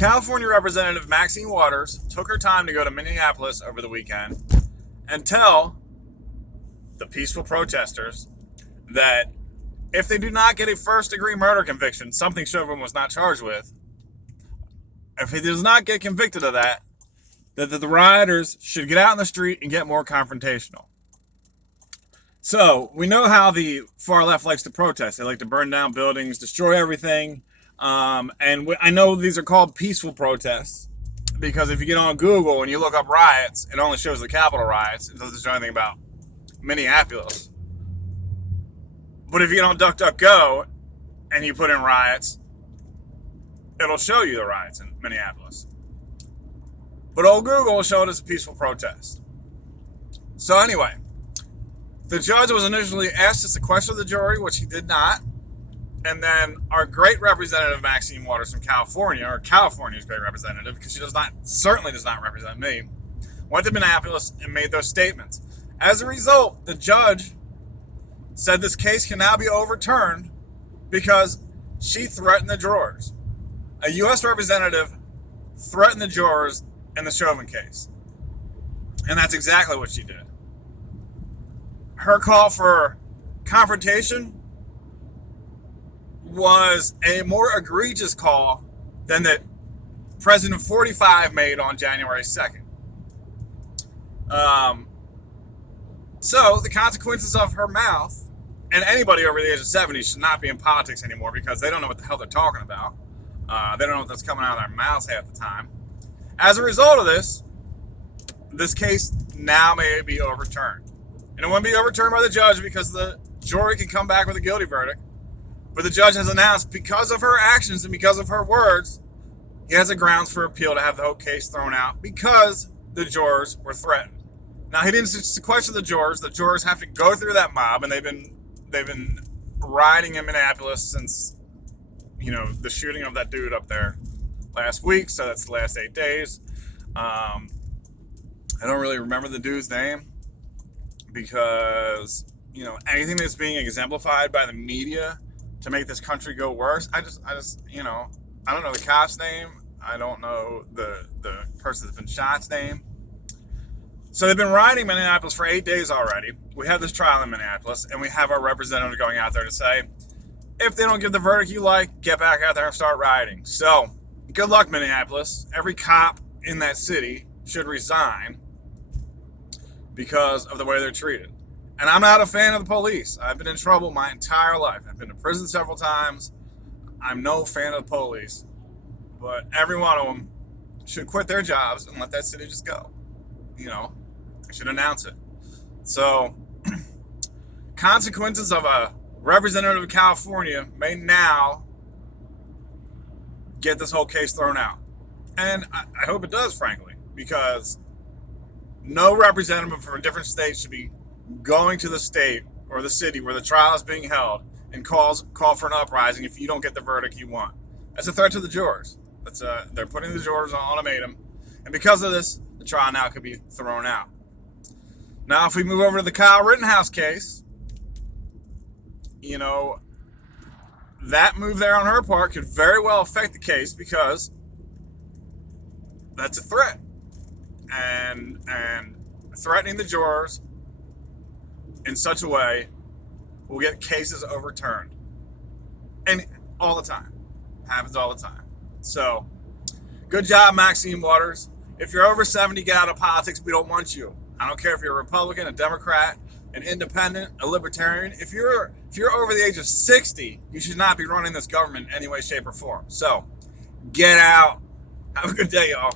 California Representative Maxine Waters took her time to go to Minneapolis over the weekend and tell the peaceful protesters that if they do not get a first-degree murder conviction, something Chauvin was not charged with, if he does not get convicted of that, that the rioters should get out in the street and get more confrontational. So, we know how the far left likes to protest. They like to burn down buildings, destroy everything. I know these are called peaceful protests because if you get on Google and you look up riots, it only shows the Capitol riots. It doesn't show anything about Minneapolis. But if you get on DuckDuckGo and you put in riots, it'll show you the riots in Minneapolis. But old Google will show it as a peaceful protest. So anyway, the judge was initially asked to sequester the jury, which he did not. And then our great representative, Maxine Waters from California, or California's great representative, because she certainly does not represent me, went to Minneapolis and made those statements. As a result, the judge said this case can now be overturned because she threatened the jurors. A U.S. representative threatened the jurors in the Chauvin case. And that's exactly what she did. Her call for confrontation was a more egregious call than that President 45 made on January 2nd. So the consequences of her mouth, and anybody over the age of 70 should not be in politics anymore because they don't know what the hell they're talking about. They don't know what's coming out of their mouths half the time. As a result of this case now may be overturned. And it won't be overturned by the judge because the jury can come back with a guilty verdict. But the judge has announced because of her actions and because of her words, he has a grounds for appeal to have the whole case thrown out because the jurors were threatened. Now, he didn't sequester the jurors. The jurors have to go through that mob, and they've been rioting in Minneapolis since, the shooting of that dude up there last week. So that's the last 8 days. I don't really remember the dude's name because, anything that's being exemplified by the media to make this country go worse, I don't know the cop's name. I don't know the person that's been shot's name. So they've been rioting Minneapolis for 8 days already. We have this trial in Minneapolis, and we have our representative going out there to say, if they don't give the verdict you like, get back out there and start rioting. So, good luck, Minneapolis. Every cop in that city should resign because of the way they're treated. And I'm not a fan of the police. I've been in trouble my entire life. I've been to prison several times. I'm no fan of the police. But every one of them should quit their jobs and let that city just go. They should announce it. So, consequences of a representative of California may now get this whole case thrown out. And I hope it does, frankly, because no representative from a different state should be going to the state or the city where the trial is being held and call for an uprising if you don't get the verdict you want. That's a threat to the jurors. They're putting the jurors on ultimatum, and because of this, the trial now could be thrown out. Now, if we move over to the Kyle Rittenhouse case, that move there on her part could very well affect the case because that's a threat, and threatening the jurors in such a way will get cases overturned. And all the time. Happens all the time. So, good job, Maxine Waters. If you're over 70, get out of politics. We don't want you. I don't care if you're a Republican, a Democrat, an independent, a libertarian. If you're over the age of 60, you should not be running this government in any way, shape, or form. So, get out. Have a good day, y'all.